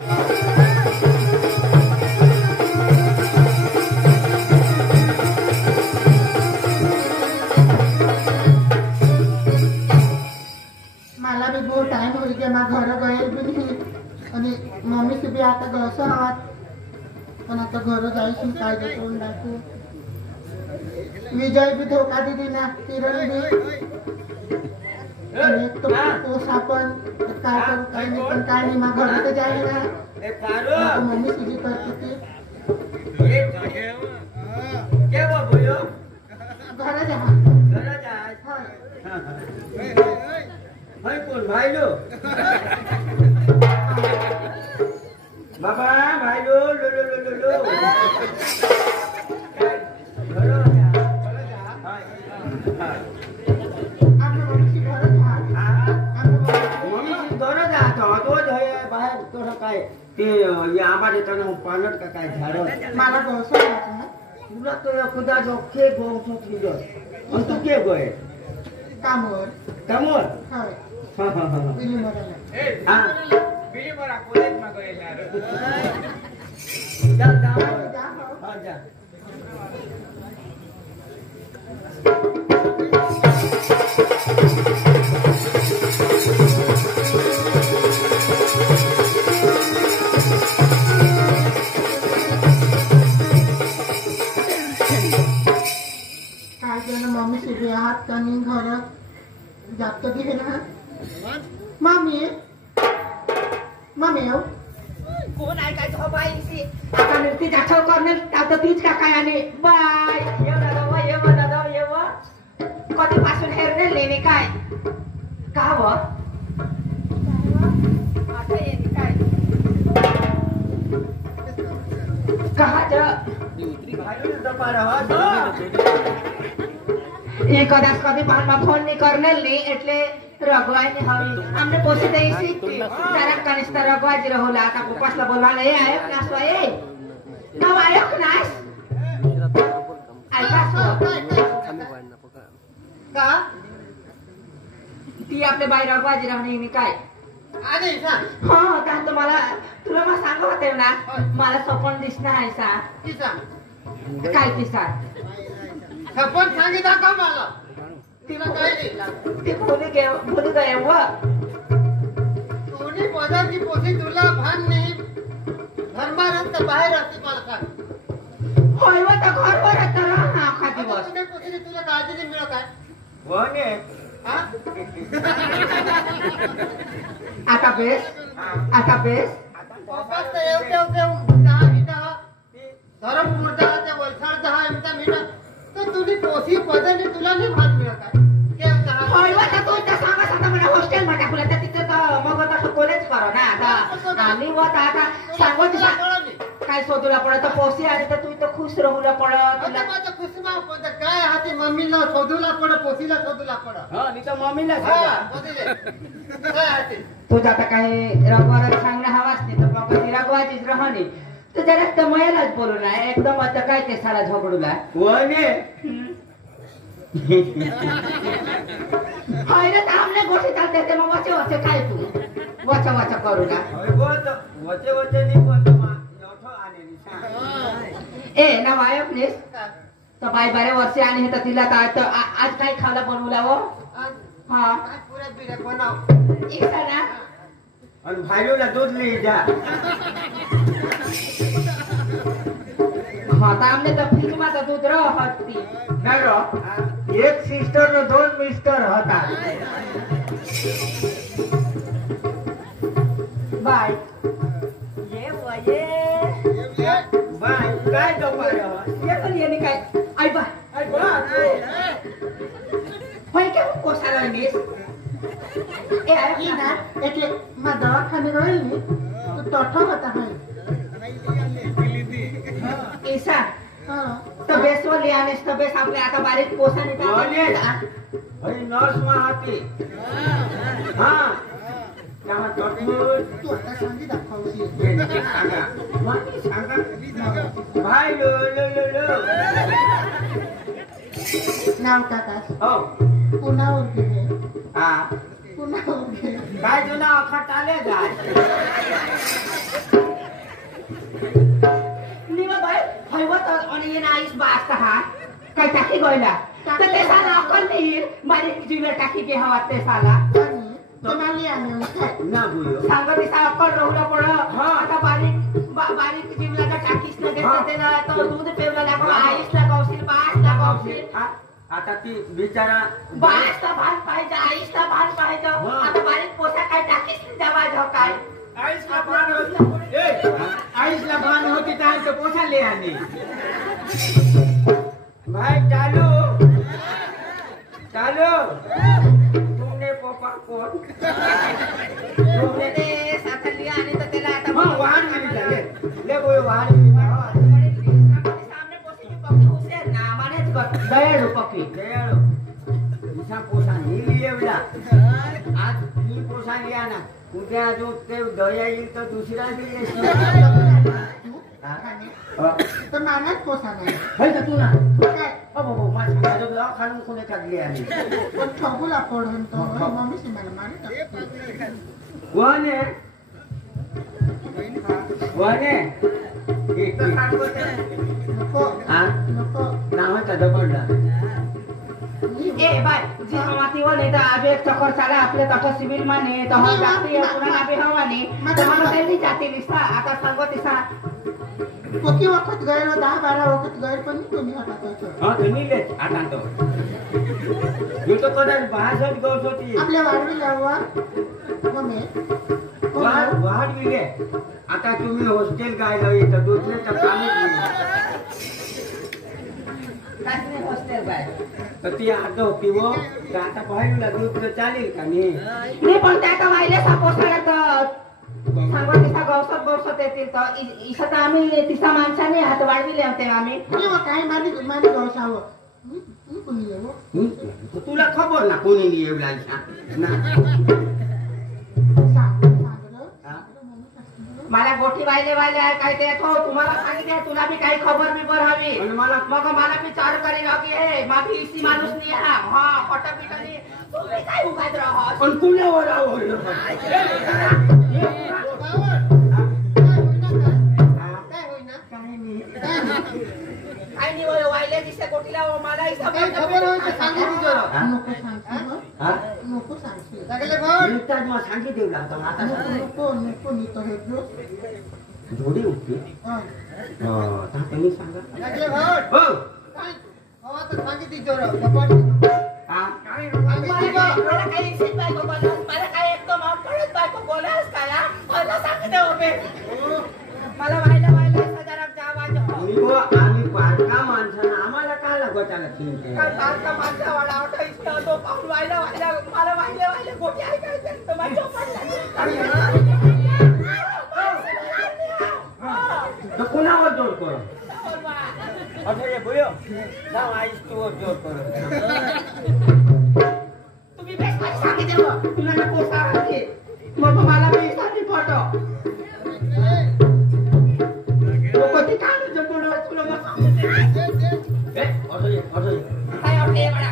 मला भी बहुत टाइम हो गया मैं घर गए भी नहीं आणि मम्मी से भी आता गस आवात पण आता घर जायची काय करून दाखवू विजय भी धोका दे ना किरण भी आणि एक तो सापन काय करू काय नाही पण काय नाही मग घर तर जायला मम्मी तुझी करते ती घर जा भाई कोण भाईलो बाबा भाईलो लो लो लो लो लो बाहेर थोडं काय ते आंबा देताना पालट का काय झाड मला गवसं तुला तो खुदा जोखे गोवसो तुझं आणि तू के गोय कामवर कामवर होय हा हा हा बिली मराला बिली मरा कॉलेज मा गयेला जा जा हा जा मम्मी से हाथ कनी घर जात दिखे ना मम्मी मम्मी हो कोण ऐकायचं हो बाई सी आता नुसती आठव करणे आता तीच का काय आणि बाय येव दादा कधीपासून हेरणे लेणे काय का हो आता येणे काय कहाच એ કદાચ કદી પાનમાં ફોન ની કરનેલ ની એટલે રગવાય ને હવે અમને પોસી દઈશી તારા કનિષ્ઠ રગવાજ રહોલા તા પપ્પાસલા બોલવાને એ આયો નાસો એ નવ આયો નાસ આયકા का ती आपल्या बाई रगवाज राहणे मी काय आले ना हा का तुम्हाला तुला मग सांगत होते ना मला स्वप्न दिसणार आहे सा किसा काय किसा सपन सांगितलं का मला तिला काय नाही ते भूल गए वो सोनी पदार की पोसी तुला भान नाही घरमारत बाहेर असते मला काय होय व तर घरवर तर ना खाती बस सोनी पोसी तुला काळजी नाही मिळत काय कोण आहे हा आता बेस वापस तर येऊ दहा मिनिटं धरमपूर दहा ते वलसाड दहा मिनिटं मिळत तर तुझी पोसी पदाने तुला नाही भान मिळत काय होय व तर तू तर सांगा आता मला हॉस्टेल मध्ये टाकलं तर तिथे तर मग आता कॉलेज करो ना आता आम्ही व आता सांगो तुला काय शोधूला पडत पोसी आली तर तू इथं खुश राहूला पडत आता माझं खुशमा पण काय हाती मम्मीला शोधूला पड पोसीला शोधूला पड हा नी तर मम्मीला काय हाती तुझा आता काही रगवार सांगणं हवाच नाही तर मग ती रगवाचीच राहणी तर जरा तर मयालाच बोलू ना एकदम आता काय ते साला झगडूला कोण आहे हाय रे आमने गोष्टी चालते ते मग वचे काय तू वचा करू ना वचे नाही बोलतो मा नवठो आले नी ए ना वाय प्लीज तर बाय बारे वर्षे आणि हे तर तिला तर आज काय खायला बनवला हो हा पुरा बिरे बनाव इसा ना आणि भाईला दूध ले जा हा तर आमने तर फ्रीज मध्ये दूध रहती नाही रो एक सिस्टर नो दोन मिस्टर होता बाय ये बाय काय तो पारो ये पण ये काय आई बाय होय के कोसाला नीस ए आई ना એટલે માં દવાખાને રહી ને તો તોઠો હતા ભાઈ ईसा હા तो बेसवर लिहाने तो बेस आपले आता बारीक पोसा निकाल अरे नर्स मा हाती हा त्यामा टोटमूट तू आता सांगी दाखवशी सांगा मामी सांगा भाई लो नाव टाका हो पुन्हा ओळखी हा पुन्हा उभे. काय जुना अखाट आले जाय निवा बाय हयवत आणि ये नाईस बास का हा काय टाकी गयला तर ते साला अकल नाही बारीक जीवे टाकी के हवा ते साला आणि तुम्हाला आम्ही काय ना बुयो सांग दिसा अकल रोवला पड आता बारीक जीवला का टाकीस न घेत ते ना तो दूध पेवला लागो आईस ला कौशील बास ला कौशील आता ती बिचारा बास ता भान पाहिजे आईस ता भान पाहिजे आता बारीक पोसा काय टाकीस जावा जो काय आईसला भान होती आईसला भान होती तर पोसा ले आली भाई चालू चालू तुमने पोपा कोण तुमने ते साखर लिया आणि तर त्याला आता मग वाहन गेली झाले ले बोय वाहन सामने पोसी की पक्की हुसे ना मानेच कर दयाळू पक्की दयाळू दिसा पोसा ही एवढा आज ही पोसा लिया ना उद्या जो ते दया येईल तर दुसरा बी येईल तर मानत पोसा नाही होय का तू ना काय बाबा माझ्या जो खाणून कोणी काढली आली पण ठगूला पडून तो मम्मी सी मला मारत कोण आहे कोण आहे नको हा नको नावाचा दबडला ए बाय जी माती वर नेता आज एक चक्कर चाला आपले तट सिव्हिल माने तो हा जाती पुराणा बेहवानी तुम्हाला त्यांनी जाती दिसा आता सांगो दिसा कोकी वखत गैर 10-12 वखत गैर पण तुम्ही होता हा तुम्ही लेच आता तो यो तो कदाच भाषण गोस होती आपल्या वाढवी लावा मम्मी वाढ विले आता तुम्ही हॉस्टेल गायला इथं दुसरे तर कामच कासने हॉस्टेल बाय तर ती आता होती व तर आता पाहायला लागली तर चालेल का मी पण त्या का वाहिले सापोसला तर सांगो दिसा गौसत येतील तर इथं आम्ही तिसा माणसाने हात वाढविले होते आम्ही काय माली गवसावं कुणी येऊ तुला खबर ना कोणी एवढा ना मला गोठी वाहिले आहे काय ते तो तुम्हाला सांगितले तुला बी काही खबर बिबर हवी आणि मला मग मला विचार करी की ए माझी इसी माणूस नाही हा पट पिटनी तुम्ही काय उगाच राहा पण पुण्यावर आवडलं काय नाही वाहिले दिसे गोठीला मला खबर होय सांगितलं जरा नको सांगशील लागले भाऊ निघताच मग सांगी देऊ लागतो आता नको नी तो हे जोडी उठली त्यांनी सांगा लागले भाऊ हो काय हवा तर सांगितली जरा कपाट मला काही इच्छित बायको बोलस मला काय एकदम पडत बायको बोलस काय मला सांगते होते मला वाहिला सजारात जावा आम्ही पारका माणसानं आम्हाला काय लागत आला काय पारका माणसा वाला वाटा इच्छा तो पाऊल वाहिला मला वाहिले गोटी ऐकायचं तर माझ्या तर कोणावर जोर करो अरे बोयो ना आईस तू जोर करो तुम्ही बेस मला सांगितलं तुला नको सांगते मग मला पैसा नाही पाठव कधी काढू जपून तुला मग ए असं काय वाटते मला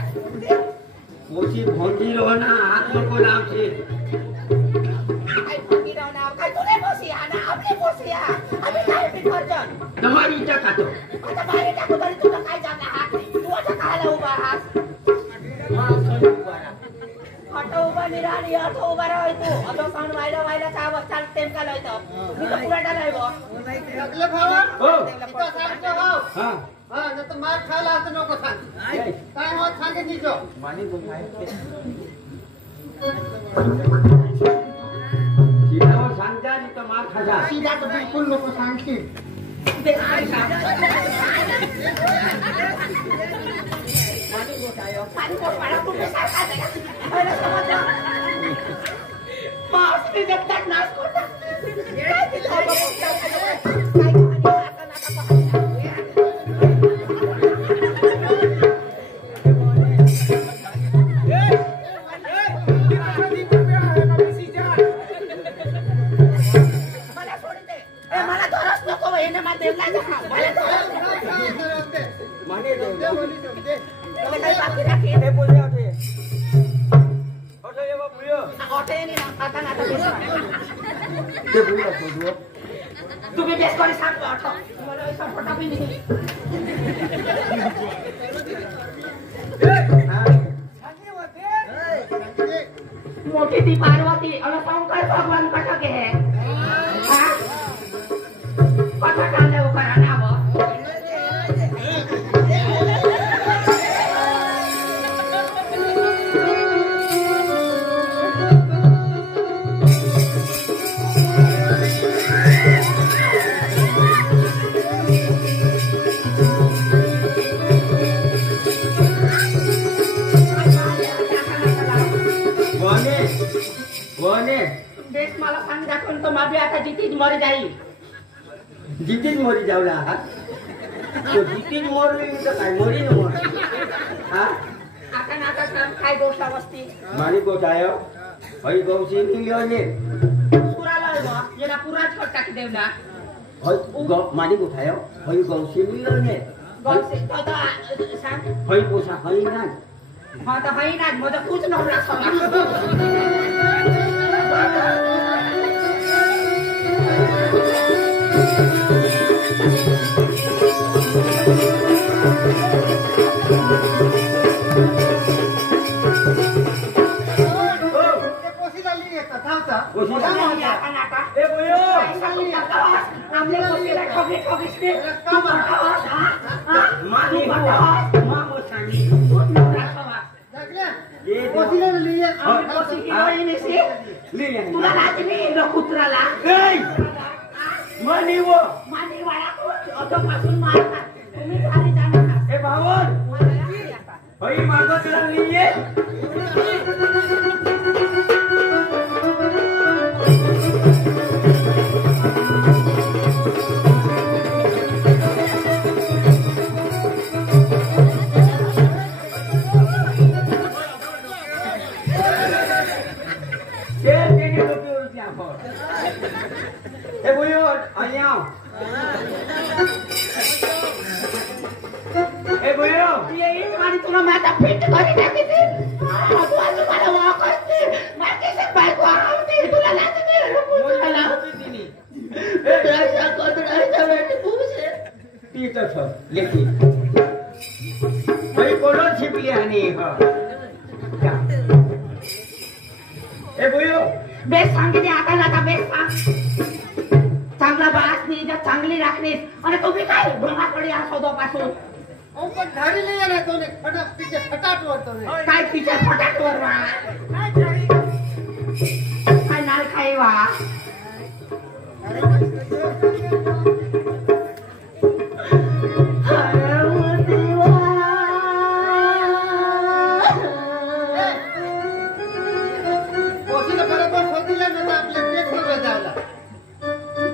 ओशी भोंगी रो ना हात नको लावशी काय फंगी राव काय तुले बसी ना आपले बसी आम्ही काय बिखरजन તમારી ઈચ્છા કાઢો आता बाहेर टाकू तरी तुला काय जाणार हात तू आता खायला उभा हास ऑटो उभा निराली ऑटो उभा राहाय तू ऑटो साऊंड वायला चाव चाल टेम का लायतो मी तो पुरा डालाय गो लागले भाऊ हो इथं सांगतो भाऊ हा हा न तर मार खायला असं नको सांग काय होत सांगितली जो मानी बोलाय सीधावर सांगता नाही तर मार खाजा सीधा तर बिलकुल नको सांगशील पाणी पोट तुम्ही सारखा अरे समजलं मास मी जगतात नाश करता काय काय ऑटेने आता ना ते बुला सोडू तुम्ही बेस करी सांगतो ऑटो मला ऐसा पटा भी नहीं मोठी ती पार्वती और शंकर भगवान कथा के है हां कथा कांदे ऊपर आना वो देश मला सांग दाखवून तो माझी आता जितीच मर जाईल जितीच मरी जावला तो जितीच मरली तर काय मरी न मर हा आता नाका काम काय गोष्ट वस्ती मारी गोटायो हई गौसी मिलियने पुराला हो येना पुराच कर टाकी देवना हई मारी गोटायो हई गौसी मिलियने गौसी तो सांग हई पोसा हई ना हां तो हई ना मजा कुछ न होला समा तुला राजनी कुत्राला मनी वो मानी वाला ऑटो पासून मारतात तुम्ही खाली जाणार ए भावन हई मागत लागलीये तुला माझा फिट करी टाकते तू मला वाकते माझे से बायको आवते तुला लागते तुला कोतराचा वेट पूछे ती तो छ लेकी भाई कोण छिपली आणि हा ए बोयो बेस सांगितले आता ना बेस सांग चांगला बाळासनी इज्जत चांगली राखणे आणि तुम्ही काय भ्रमाकडे या सौदापासून पण धाडी लिया ना तो फटाक तिचे फटाट वरतो काय तिच्या फटाकवर वा काय नाल खाई वा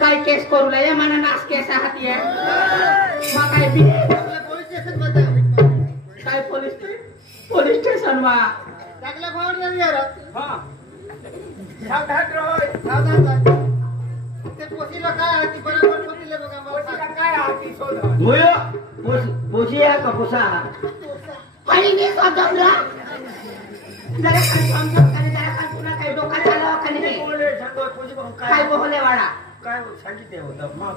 काय केस करू लय मला नास केस हाती आहे मग काय बी काय पोलीस स्टेशन वा टाकला भाव नाही यार हा सावधान रोय सावधान ते पोसीला काय हाती बरोबर पोसीले बघा पोसीला काय हाती शोध मुयो पोसिया का पोसा आणि मी स्वतःला जरा काय समजून काय जरा काय पुन्हा काय डोका चालवा खाली नाही बोले सांगतो पोसी काय बोले वाडा काय सांगितले होतं मग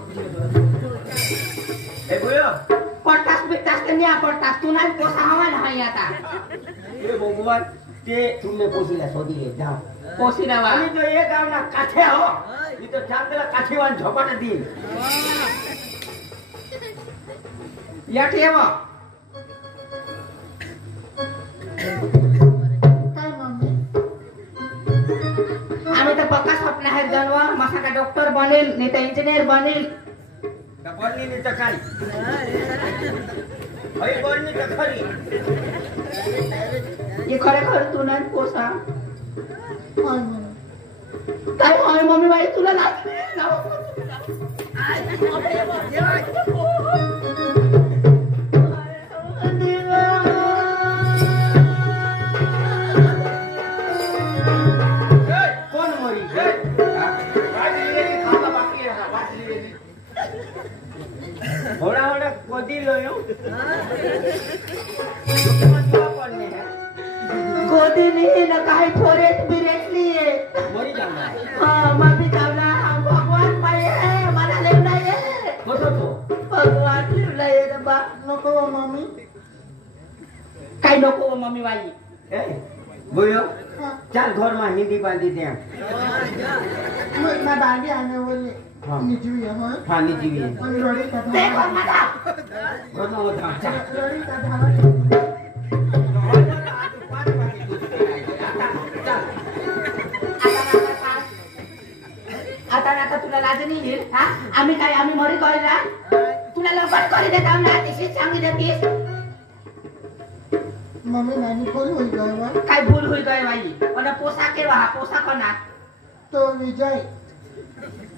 ए मुयो पटास बिटास ते न्या पटास तू नाही पोसा हवा नाही आता ए भगवान ते तुमने पोसीला शोधीले जाओ पोसीला वा आणि तो एक गावना काठे हो मी तो चांगला काठीवान झोपाट देईल या ठेवा काय मम्मी आम्ही तर पक्का स्वप्न आहे जनवा मसा का डॉक्टर बनेल नाही तर इंजिनियर बनेल का बोलनी नाही तर काय हई बोलनी तर खरी हे खरेखर तू नाही पोसा काय मम्मी काय होय मम्मी बाई तुला लागले कोण मरी होड़ा होड़ा कोदी लोयो गोदी नाही ना काही फोरेट बिरेटली मम्मी कावला भगवान पाहिजे मला लेवला ये कसं तो भगवान लेवला ये रे बा नको हो मम्मी काय नको मम्मी बाई ए बोलो हाँ, चाल घर में हिंदी बांधी दे मैं बांधी आने वाली हाँ। निजी है हाँ पानी जीवी और लोड़ी का ते धावा कोण मला घर में होता चाल लोड़ी का धावा आता आता तुला लाज नाही येईल हा आम्ही मरी करीला तुला लवकर करी देत आहो ना तिशी सांगी देतीस मम्मी मैंने फुल हुई गए हुआ काय भूल होई गए बाई पण पोसा केवा हा पोसा कोणा तो विजय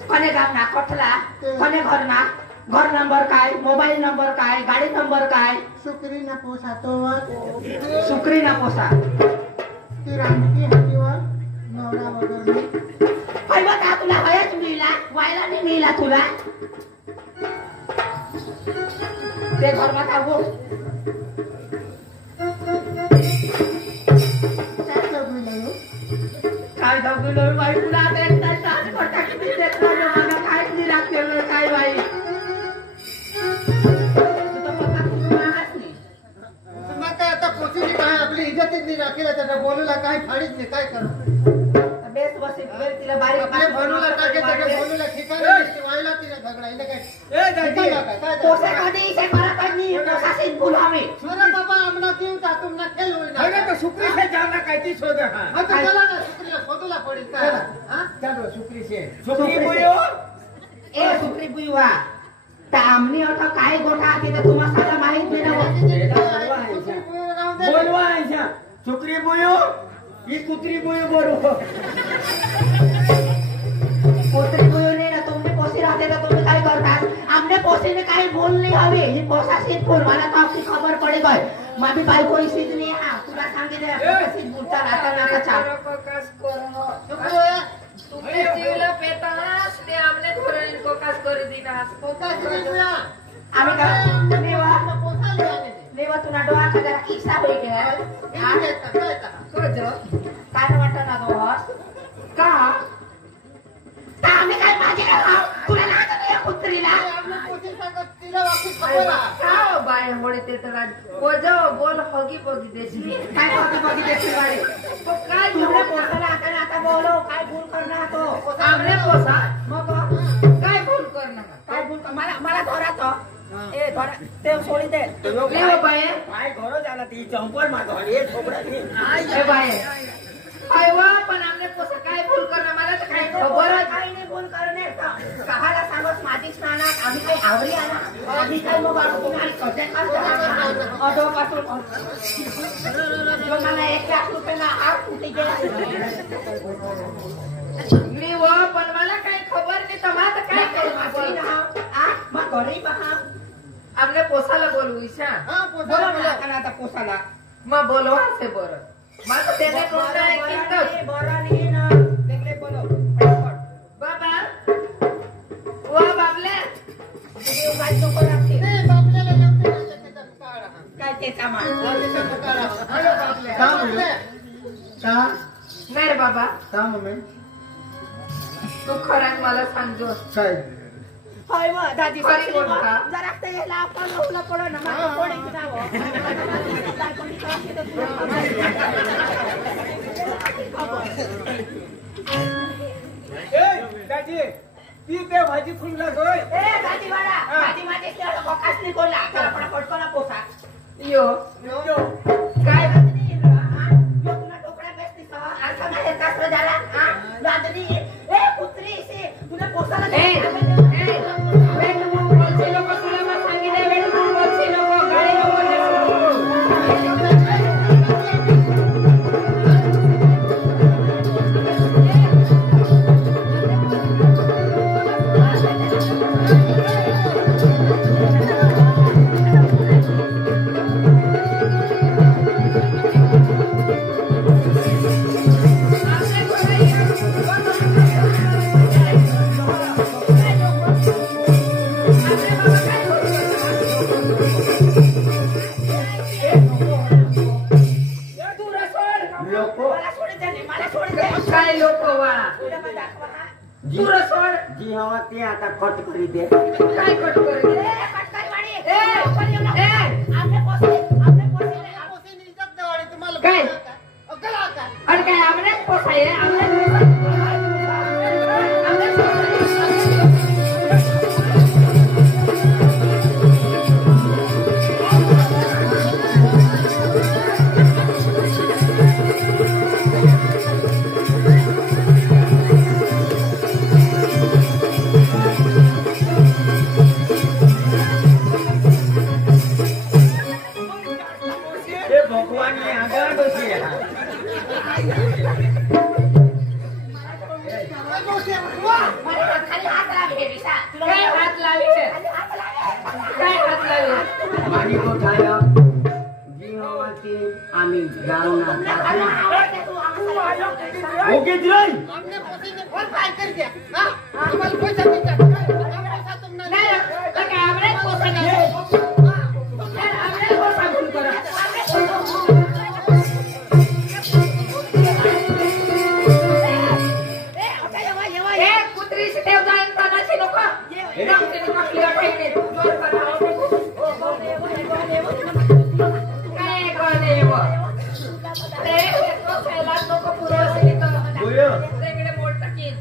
कोणे गाव ना कोठला कोणे घर ना घर नंबर काय मोबाईल नंबर काय गाडी नंबर काय सुकरी ना पोसा तो वर सुकरी ना पोसा ती रानकी हत्तीवर नवरा वगैरे नाही. काय बघा तुला हयच मिळला व्हायला नाही मिळला तुला ते घर बघा गो काय लागली नाही हो? काय दगलो बाई तुला आता एकदा सांग कोटा किती देत नाही मला काय नाही लागते काय बाई तू तर बघा तू मागास नाही मग काय आता पोचली काय आपली इज्जतच नाही राखीला त्याला बोलूला काय फाडीच नाही काय करू बेस बस वेळ तिला बारीक आपल्या बनूला टाके त्याच्या बोलूला ठिकाणी दिसते, व्हायला तिला झगडा इला काय ए दादी ठिकाणा काय पोसे कधी इसे करत नाही पोसा से बोल हमें अरे बाबा आमना क्यों जा तुमना खेल होईना अरे तो शुक्री से जाना कहती सो दे हां हा तर चला ना सुकरीला शोधूला पडेल काय हा चलो शुक्री से शुक्री बोलियो ए सुक्री बुईवा तामनी अथ काय गोठा ते तर तुम्हा साला माहित नाही ना बोलवा ऐसा शुक्री बोयो ये कुत्री बोयो बोलो पोत्री बुई ने ना तुमने पोसी रहते तो तुम्ही काय करतात हमने पोसी ने काय बोल नाही हवे ही पोसा सीट बोल मला तो आपकी खबर पड़ी गई मामी बाई कोई सीट नहीं है तुला सांगितले पोसा सीट बोलता आता ना चाल तुमने जीवला पेतास ते आमने धोरण को कास कर दिनास आम्ही का नेवा तुला डोळा का जरा किस्सा होई गे कोज काय वाटत ना दोस का ता आम्ही काय माझे तुला लागत नाही कुत्रीला का बाय होडे ते तर कोज बोल होगी बोगी देशी काय होती बघी देखील वाले तो काय तुमने झगडा पोसाला आता बोलो काय भूल करना तो आमने पोसा मग काय भूल करना काय भूल मला धरा तो ए धरा ते सोडी दे ले बाय काय घरो जाला ती चंपल मा घर ये छोकरा नी ए बाय आयवा पण आमने पोसा काय भूल करना मला तर काय खबर काही नाही बोल करणे कहाला सांगत माझी स्नानात आम्ही काही आवरी आला आम्ही काही मग तुम्हाला कसे करतो अडो पासून जो मला 1 लाख रुपये ना आठ फुटी गेला मी व पण मला काय खबर नाही तर माझं काय मासरी काय ना मग गरीब हा आमने पोसाला बोलू ईशा बोलो ना आता पोसाला मग बोलवा से बरं माझं त्याने कोणता आहे किंतच बरं नाही ना वेगळे बोलो पटपट बाबा वा बाबले तुझे काय नको लागते काय ते सामान नाही रे बाबा का मम्मी तू खरंच मला सांगतो काय होय मग दादी खरी बोल का? जरा ते याला आपण लावलं पडो ना मग कोणी जावं काय कोणी करायचं तर ए दादी ती ते भाजी फुलला गोय ए दादी वाला दादी माझे केवढं बकास नाही कोणला त्याला पण पटकन पोसा यो यो काय दादी तुला टोकड्या बेसती सवा अर्थ नाही कसं झाला दादी ए पुत्री से तुला पोसाला वेळ बोलचे लोक तुला मग सांगितलं वेळ बोलचे लोक गाडी ए वाळा जी पुरं सोड जी हवा ते आता कट करी दे काय कट करे काय अरे काय आमने पोसाय आमने भगवान ने आगा दोषी है काय हात लावी मानी को ठाया जी हवा ते आम्ही गाव ना ओके जिराई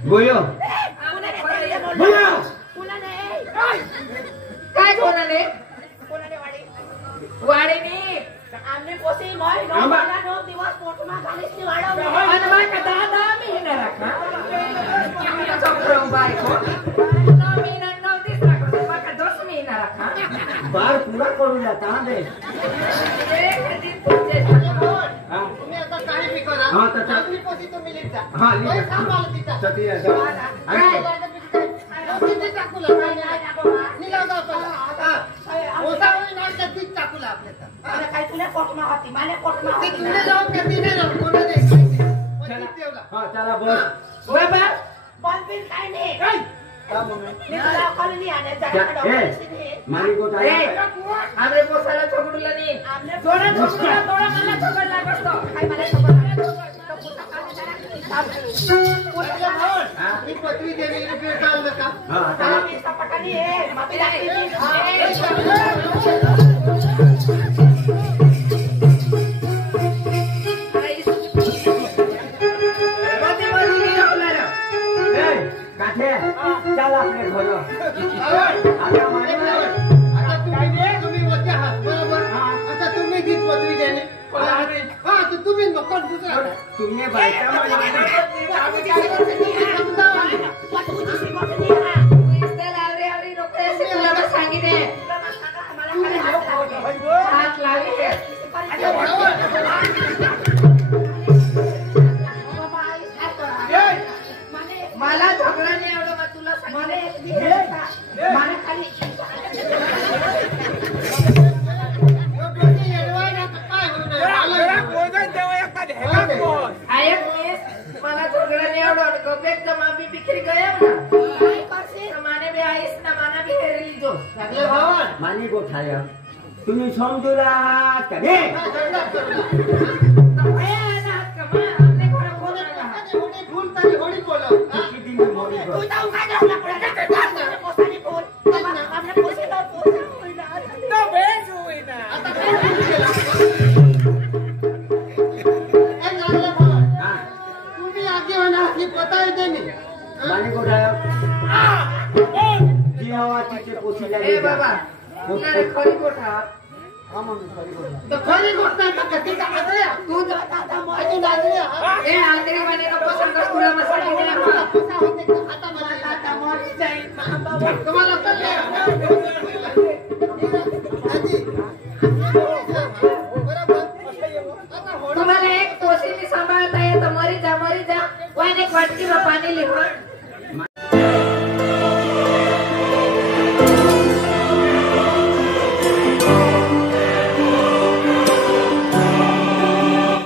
गोयो काय कोणाने वाडीने दादा मी राखा बार पूरा करून जाता दे हाँ तो हाँ चला बस मारी को आमरे पोसाला छोकडूला नी थोडा मला छोकडला बसतो काय मला पृथ्वी देवी चाललं का पटानी चल अपने घर तुम्ही वरच्या आहात बरोबर आता तुम्ही गीत पृथ्वी देणे हा तर तुम्ही नको दुसरा तुम्ही बायका हात लावी मला झगडा नाही एवढं मग तुला मला खाली मला झगडा नाही एवढं कपेक जमा भी बिखरी गया माने भी आईस ना माना भी हेरली जो मानी को ठाया तुम्ही समजूला का तुम्ही आगे होना ही पता है देनी मानी को ठाया जी हवा तिथे पोचीला ए बाबा खरी गोठा तो खरी गोष्ट आहे का कधी का आदल्या तू दादा अजून आदल्या ए आंतरी माने का पसंत कर तुला मसाला दिला आता मला आता मरी जाईल तुम्हाला कळलं